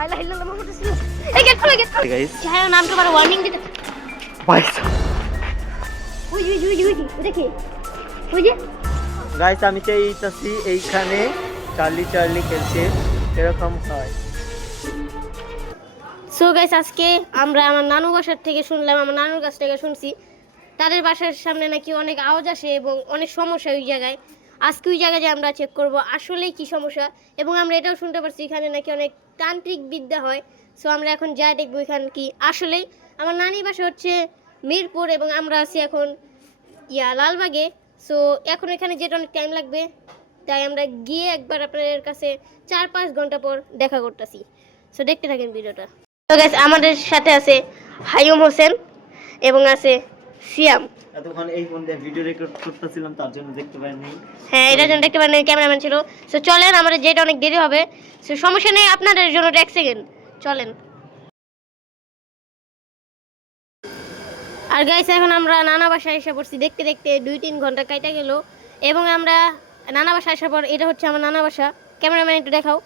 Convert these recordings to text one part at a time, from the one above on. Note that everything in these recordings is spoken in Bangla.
লা ইলাহা ইল্লাল্লাহ মুহাম্মাদুর রাসূলুল্লাহ এই গেট খুলে গেট খুলে। গাইস চাই নাম তোমার ওয়ার্নিং দিতে। গাইস ওই ওই ওই ওই এটা কি ওই যে। গাইস আমি চাইতাছি এইখানে চার্লি চার্লি খেলছে। এরকম হয়। সো গাইস আজকে আমরা আমার নানু বাসার থেকে শুনলাম আমার নানুর কাছ থেকে শুনছি। তাদের বাসার সামনে নাকি অনেক আওয়াজ আসে এবং অনেক সমস্যা ওই জায়গায়। আজকে ওই জায়গায় আমরা চেক করব? আসলেই কি সমস্যা? এবং আমরা এটাও শুনতে পারছি এখানে নাকি অনেক তান্ত্রিক বিদ্যা হয়। সো আমরা এখন যাই দেখব এখানে কি। আসলেই আমার নানির বাসা হচ্ছে মিরপুর এবং আমরা আছি এখন, ইয়া, লালবাগে। সো এখন এখানে যেটা অনেক টাইম লাগবে। তাই আমরা গিয়ে একবার আপনাদের কাছে চার পাঁচ ঘণ্টা পর দেখা করতেছি। সো দেখতে থাকেন ভিডিওটা। তো আমাদের সাথে আছে হাইম হোসেন এবং আছে সিয়াম এতক্ষণ এই ফোন দিয়ে ভিডিও রেকর্ড করতেছিলাম তার জন্য দেখতে পাইনি। হ্যাঁ এটার জন্য দেখতে পারেন ক্যামেরাম্যান ছিল। সো চলেন আমাদের যেটা অনেক দেরি হবে। সো সমস্যা নেই আপনাদের জন্য এক সেকেন্ড চলেন। আর গাইস এখন আমরা নানা বাসায় এসে পড়ছি। দেখতে দেখতে দুই তিন ঘণ্টা কাইটা গেল। এবং আমরা নানা বাসায় আসার পর এটা হচ্ছে আমার নানা বাসা। ক্যামেরাম্যান একটু দেখাও।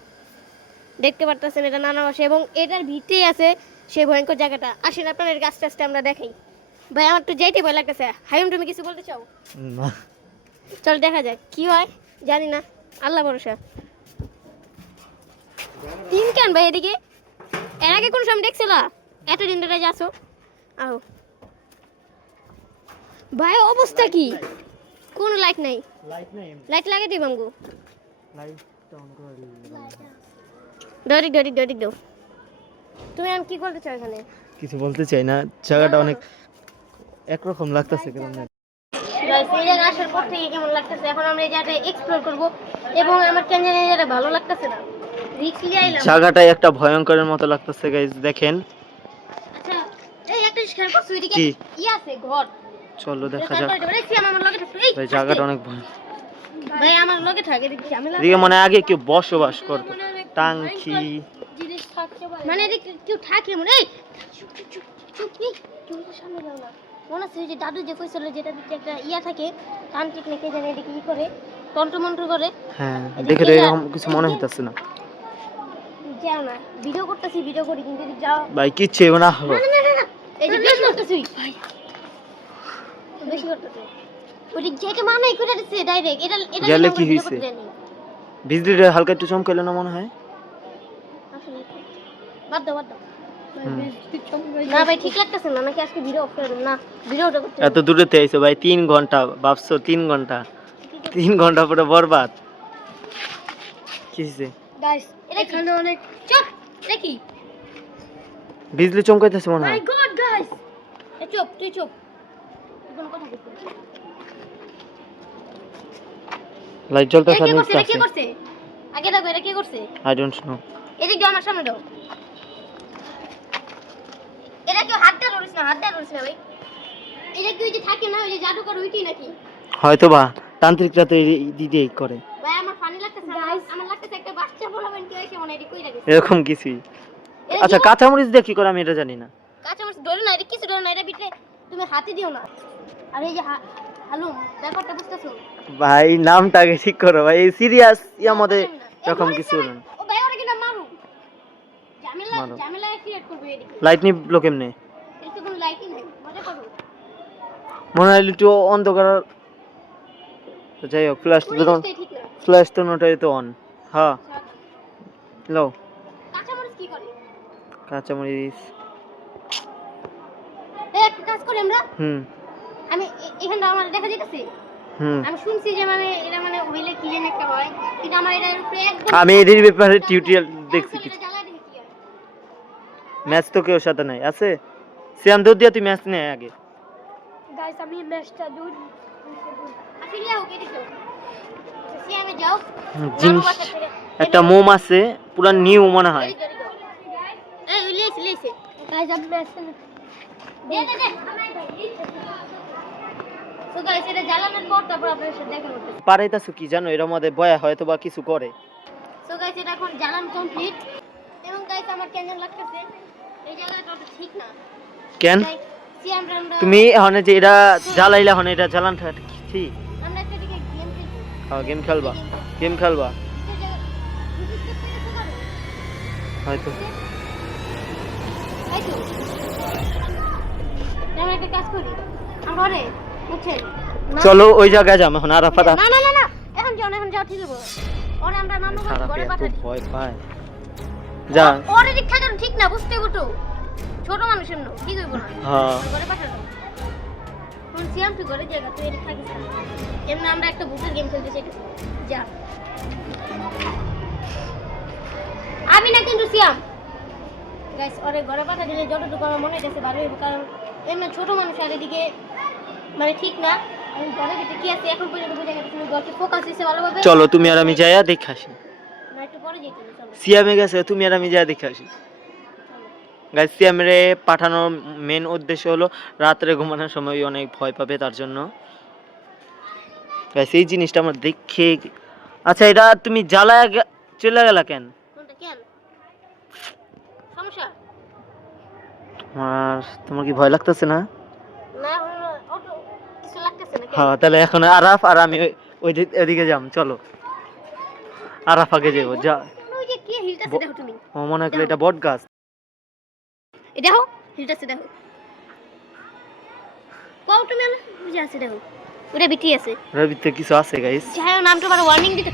দেখতে পারতেছেন এটা নানা বাসা। এবং এটার ভিতরেই আছে সেই ভয়ঙ্কর জায়গাটা। আসেন আপনাদের আস্তে আস্তে আমরা দেখাই। ভাই আমার তো যাইতে ভয় লাগতেছে। হাইম তুমি কিছু বলতে চাও? না। চল দেখা যাক। কি হয়? জানি না। আল্লাহ ভরসা। তিন কেন ভাই এদিকে? এর আগে কোন সময় দেখছিল? এতদিন ধরে যাচ্ছ আও ভাই অবস্থা কি? কোন লাইট নাই। লাইট নাই লাইট লাগে দিই বাঙ্গু লাইট অন করে ডরিক ডরিক ডরিক দাও তুমি আমি কি করতে চাও এখানে? কিছু বলতে চাই না। জায়গাটা অনেক একরকম লাগতেছে কেমন জানি। Guys, আসার পর থেকে কেমন লাগতেছে এখন আমরা এই জায়গাটা এক্সপ্লোর করব এবং আমার কেন জানি জায়গাটা ভালো লাগতেছে না রিক্স নিয়ে আইলাম জায়গাটাই একটা ভয়ঙ্করের মতো লাগতেছে গাইস দেখেন আচ্ছা এই একটা জিনিস খেয়াল করছ কি? আছে ঘর চলো দেখা যাক ভাই জায়গাটা অনেক ভয় ভাই আমার লগে থাকে মনে হয় আগে কেউ বসবাস করতো পারে মানে কেউ থাকে মনে এই চুপ চুপ চুপ চুপ তুমি সামনে যাও না মনে আছে ওই যে দাদু যে কইছিল যেটা দিকে একটা ইয়া থাকে তান্ত্রিক নাকি জানে এদিকে ই করে তন্ত্র মন্ত্র করে। হ্যাঁ দেখে এরকম কিছু মনে হইতাছে না। যাও না ভিডিও করতেছি ভিডিও করি কিন্তু এদিকে যাও। ভাই কিচ্ছু না হবে। না, না, না, না। এই যে বেশি করতেছি। ভাই। বেশি করতেছি। ওই যেটা মানাই করে দিচ্ছে ডাইরেক্ট এটা এটা গেলে কি হইছে? বিজলিটা হালকা একটু চমকাইলো না মনে হয়? আসলে বাদ দাও বাদ দাও। না ভাই ঠিক লাগতেছে না নাকি আজকে ভিডিও অফ করে না ভিডিওটা করতে এত দূরে আইছো ভাই তিন ঘণ্টা ভাবছ তিন ঘণ্টা? তিন ঘণ্টা পরে বরবাদ। কি হইছে? গাইস এটা এখানে অনেক চুপ! এটা কি? বিজলি চমকাইতেছে মনে মাই হয় গড গাইস এ চুপ তুই চুপ। তুই কথা বলবি লাইট কে করছে? আগে দেখো এটা কে করছে? আই ডোন্ট নো এদিক দাও আমার সামনে দাও। এটা কেউ হাত দিয়ে ধরিস না হাত দিয়ে ধরিস না ভাই। এটা কি ওই যে থাকে না ওই যে জাদুকর ওইটি নাকি? হয়তো বা তান্ত্রিকরা তো এই করে। ভাই আমার ফানি লাগতেছে আমার আমার লাগতেছে একটা বাচ্চা বলাবেন কি হয়েছে মনে হয় এটা কই রাখিস এরকম কিছুই আচ্ছা কাঁচামরিচ দিয়ে কি করে আমি এটা জানি না। কাঁচা মাছ ধরে না এটা কিছু ধরে না এটা ভিতরে তুমি হাতে দিও না। আর এই যে হালুম ব্যাপারটা বুঝতেছো? ভাই নামটা আগে ঠিক করো ভাই এই সিরিয়াস ইয়ার মধ্যে এরকম কিছু হলো না ও ভাই ওরা কিনা মারু ঝামেলা মারো। ঝামেলা ক্রিয়েট করবে এদিকে লাইট নিবলো কেমনে মনে হয় একটু অন্ধকার। যাই হোক ফ্ল্যাশ তো ফ্ল্যাশ তো নোটাই তো অন হ্যাঁ। লো। কাঁচা মরিচ কাঁচামরিচ। কাজ করি আমরা। হুম। আমি এখানটা আমার দেখা যেতেছে হুম। আমি শুনছি যে মানে এটা মানে হইলে কি জানি একটা হয়। কিন্তু আমার এটার একদম আমি এদের ব্যাপারে টিউটোরিয়াল দেখছি কিছু এটা জ্বালায় দেখি কি হয়। ম্যাচ তো কেউ সাথে নাই আছে? সিয়াম দুধ দিয়া তুই ম্যাচ নে আগে। গাইস আমি ম্যাচটা আসলে সিয়ামে যাও। জিনিস একটা মোম আছে পুরা নিউ মনে হয়। এদিকে, এদিকে। এই লিয়েছে লিয়েছে গাইস আমি ম্যাচটা দে দে দে। তো গাইস এটা জ্বালানোর পর তারপর আপনাদের সাথে দেখা করতে পারাইতাছো কি জানো এর মধ্যে বয়া হয়তো বা কিছু করে। গাইস এটা এখন জ্বালান কমপ্লিট গাইস আমার কেন লাগতেছে? এই জায়গাটা ঠিক না। কেন? তাই সিয়াম আমরা তুমি এখন যে এটা জ্বালাইলা হন এটা জ্বালান ঠিক আমরা একটা গেম খেলব। গেম খেলবা। গেম খেলবা। হয়তো। চলো ওই জায়গায় যাম এখন আরাফাত না না না না এখন যাও এখন যাও ঠিক হবে ওরে আমরা নানু ঘরে পাঠাই ভয় পায়। যা। ওরে থাকার ঠিক না বুঝতে গোটো ছোট মানুষের নো? হ্যাঁ। ঘরে পাঠানো কোন সিয়াম তুই ঘরে জায়গা তুই না। এমনি আমরা একটা ভূতের গেম খেলতে চাই। যা। আমি না কিন্তু সিয়াম। গাইস ওরে ঘরে পাঠা দিলে যতটুকু আমার মনে হইতেছে ভালো হইব কারণ এমনি ছোট মানুষ আর এদিকে মানে ঠিক না। আমি ভিতরে কি আছে এখন পর্যন্ত বুঝে গেছে তুমি ঘরকে ফোকাস দিছে ভালোভাবে। চলো তুমি আর আমি যাইয়া দেখে আসি। সিয়ামে গেছে তুমি আর আমি যাইয়া দেখে আসি। গাইস সিয়ামরে পাঠানোর মেন উদ্দেশ্য হলো রাত্রে ঘুমানোর সময় অনেক ভয় পাবে তার জন্য। গাইস এই জিনিসটা আমার দেখে আচ্ছা এটা তুমি জ্বালায় গে- চলে গেলা কেন? কোনটা কেন? সমস্যা? আর তোমার কি ভয় লাগতেছে না? না এখন লাগতেছে না হ্যাঁ তাহলে এখন আরাফ আর আমি ওই- ওই ওইদিকে যাম চলো। আরাফ আগে যাব যা আমার মনে হয় এটা বট গাছ দেখো হিলটাছে দেখো। কও তুমি না বুঝে আছে দেখো। ওটা বিটি আছে। কিছু আছে গাইস নামটা আবার ওয়ার্নিং দিতে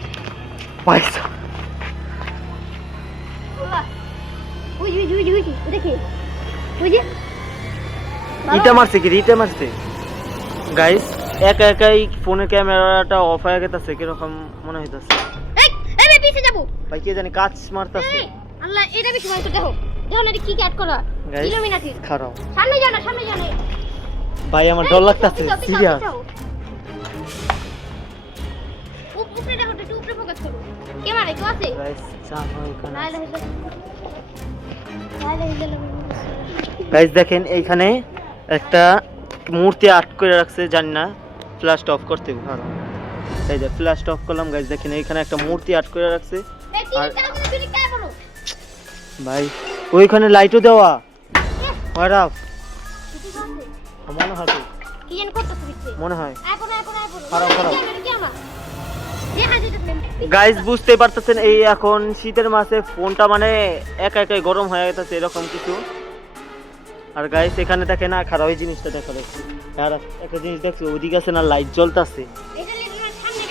পয়সা ওই ওই ওই ওই দেখে। ওই যে। ইটা মারছে কি ইটা মারছে? গাইস একা একাই ফোনের ক্যামেরাটা অফ হয়ে গেছে কীরকম মনে হইতাছে? আমি পিছে যাব? ভাই কে জানি কাজ মারতাছে। আল্লাহ এটা বেশি ভয় দেখো। দেখো এটা কি কাট করা কিলোমিনাটি খারাপ। সামনে যাও না সামনে যাও না। ভাই আমার ডর লাগতাছে সিরিয়াস। উপরে দেখো একটু উপরে ফোকাস করো। ক্যামেরা কেউ আছে? গাইস। লা ইলাহা ইল্লাল্লাহ। গাইস দেখেন এইখানে একটা মূর্তি আট করে রাখছে জানি না। ফ্ল্যাশ অফ করতে হবে, এই যে ফ্ল্যাশ অফ করলাম গাইস দেখেন এইখানে একটা মূর্তি আট করে রাখছে। আর- ভাই ওইখানে লাইটও দেওয়া। কিছু আছে? মনে হয় মনে হয়। এখন এখন এখন খারাপ, খারাপ। গাইস বুঝতে পারতেছেন এই এখন শীতের মাসে ফোনটা মানে একা একাই গরম হয়ে গেছে এরকম কিছু। আর গাইস এখানে দেখে না খারাপ ওই জিনিসটা দেখা যাচ্ছে। আর একটা জিনিস দেখছি ওদিকে আছে না লাইট জ্বলতাছে।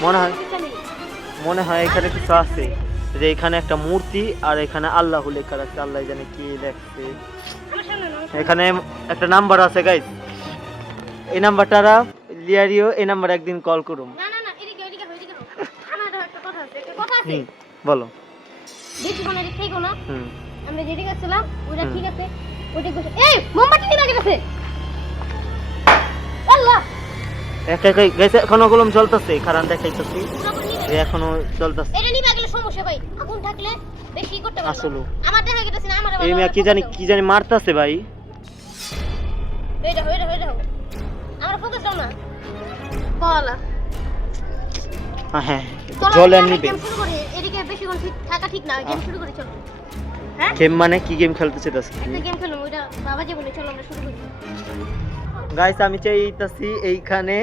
মনে হয়। মনে হয় এখানে কিছু আছে যে এখানে একটা মূর্তি আর এখানে আল্লাহ লেখা আছে আল্লাহ জানে কি লেখছে। এখানে একটা নাম্বার আছে গাইস এই নাম্বারটা লিয়ারিও এই নাম্বার একদিন কল করুম। না না না এদিকে এদিকে এদিকে নাও। আমার একটা কথা আছে একটা কথা আছে। হুম বলো। বেশি না আমরা যেদিকে গেছিলাম ওটা ঠিক আছে ওটা এই মোমবাতি নিয়ে গেছে। আল্লাহ! গাইস এখনও কলম চলতেছে কারণ দেখাইতেছি। এখনও চলতেছে এটা নিবা গেলে সমস্যা ভাই আগুন থাকলে বেশি করতে পারবে আসলে। আমার দেখা গেছে না আমার এই মেয়া কি জানি কি জানি মারতাছে ভাই। এইটা এইটা এইটা আমার ফোকাস দাও না। বলা। হ্যাঁ জল আর নিবে। গেম শুরু করি ঠিক থাকা ঠিক না গেম শুরু করি চলো। হ্যাঁ? গেম মানে কি গেম খেলতে চাইতাছি একটা গেম খেলুন ওইটা বাবা যে চলো আমরা শুরু করি। গাইস আমি চাইতাছি এইখানে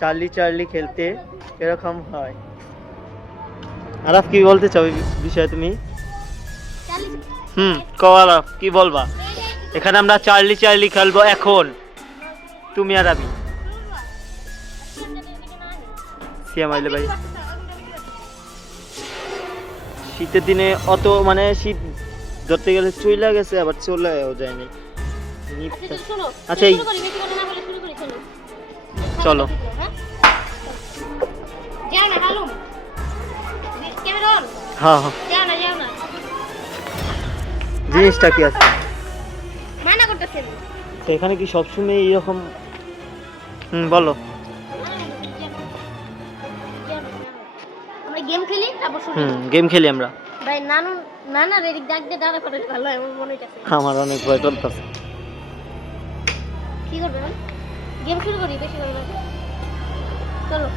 চার্লি চার্লি খেলতে। এরকম হয়। আরাফ কি বলতে চাও বিষয়ে তুমি? হুম কও আরাফ কি বলবা? এখানে আমরা চার্লি চার্লি খেলব এখন। তুমি আর আমি। সিয়াম আইলে ভাই। শীতের দিনে অত মানে শীত ধরতে গেলে চইলা গেছে আবার চলেও যায়নি। আচ্ছা আচ্ছা, এই- চলো। হ্যাঁ? হ্যাঁ হ্যাঁ। জিনিসটা কি আছে? তো এখানে কি সবসময় এইরকম? হুম বলো। আমরা গেম খেলি তারপর হুম গেম খেলি আমরা। ভাই নানু নানা রেডিক ডাক দিয়ে দাঁড়া করে ভালো এমন মনে হইতাছে। আমার অনেক ভয় চলতেছে কি করবে গেম শুরু করি বেশি করে চলো।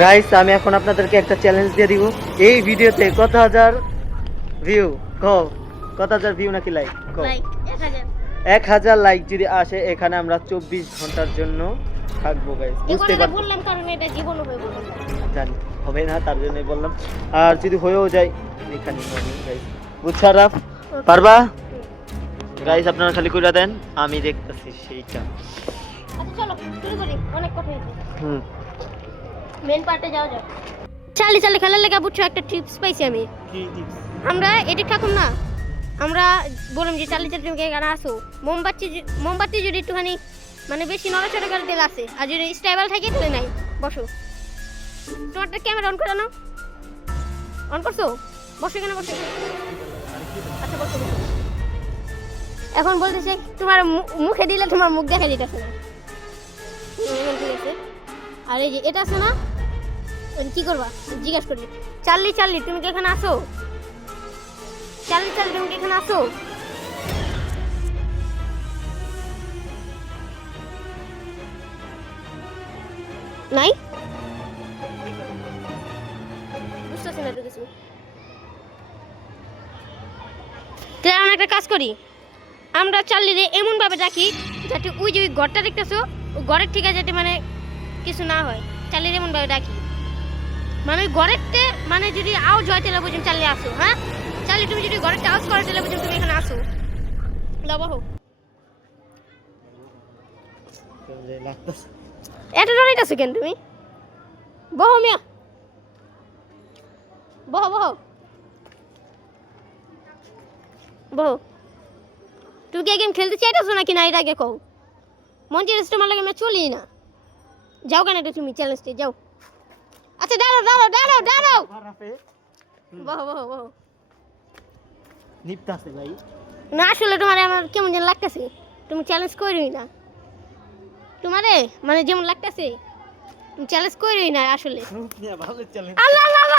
গাইস আমি এখন আপনাদেরকে একটা চ্যালেঞ্জ দিয়ে দিব। এই ভিডিওতে কত হাজার ভিউ কো। কত হাজার ভিউ নাকি লাইক কো। এক হাজার। লাইক যদি আসে এখানে আমরা চব্বিশ ঘণ্টার জন্য থাকব গাইস বুঝতে কথাটা বললাম কারণ এটা জীবনও হয়ে জানি হবে না তার জন্যই বললাম। আর যদি হয়েও যায় এখানে গাইস বুঝছারা পারবা? গাইস আপনারা খালি করে দেন আমি দেখতেছি সেইটা। আচ্ছা চলো শুরু করি। অনেক কথা হয়েছে। হুম। মেন পার্টে যাওয়া যাক চালি চালি খেলার লেগে বুঝছ একটা টিপস পাইছি আমি। কি টিপস আমরা এটি থাকুন না। আমরা বললাম যে চালি চালি তুমি এখানে আসো মোমবাতি মোমবাতি যদি একটুখানি মানে বেশি নড়াচড়া করে দিলে আসে আর যদি স্টেবল থাকে তাহলে নাই। বসো। তোমারটা ক্যামেরা অন করে নাও। অন করছ? বসো এখানে বসো আচ্ছা বসো বসো। এখন বলতেছে, তোমার মুখে দিলে তোমার মুখ দেখা যেতেছে না ঠিক আর এই যে এটা আছে না কি করবা? জিজ্ঞাসা করি চার্লি চার্লি তুমি কি এখানে আসো চার্লি চার্লি তুমি কি এখানে আসো নাই? বুঝতেছি না তো কিছু। তাহলে আমরা একটা কাজ করি। আমরা চার্লিরে এমনভাবে ডাকি যাতে ওই যে ওই ঘরটা দেখতেছো, ওই ঘরের থেকে যাতে মানে কিছু না হয়। চার্লির এমনভাবে ডাকি। মানে ওই ঘরেরতে মানে যদি আওয়াজ হয় তাহলে বুঝুন চালিয়ে আসো হ্যাঁ? চালিয়ে তুমি যদি ঘরের আওয়াজ করো তাহলে বুঝুন তুমি এখানে আসো। লবাহ লাগতেছে এটা ডরাইতেছো কেন তুমি? বহ মিয়া। বহ বহ। বহ। তুমি কি গেম খেলতে চাইতেছো নাকি না? এর আগে কও। মন চেয়েছে তোমার লাগে আমরা চলি না। যাও কেন এটা তুমি চ্যালেঞ্জতে যাও। আচ্ছা দাঁড়াও দাঁড়াও দাঁড়াও দাঁড়াও। বহ বহ বহ। নিপতাছে ভাই। না আসলে তোমার আমার কেমন যেন লাগতেছে। তুমি চ্যালেঞ্জ করই না। তোমারে মানে যেমন লাগতেছে তুমি চ্যালেঞ্জ করই না আসলে। ভালো চ্যালেঞ্জ আল্লাহ আল্লাহ!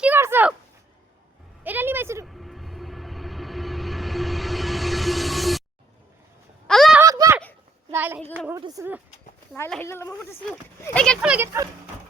কি করছ? আল্লাহু আকবার মোহাম্মদ রাসূলুল্লাহ লা ইলাহা ইল্লাল্লাহ রাসূলুল্লাহ এই গেট খোলো গেট খুলো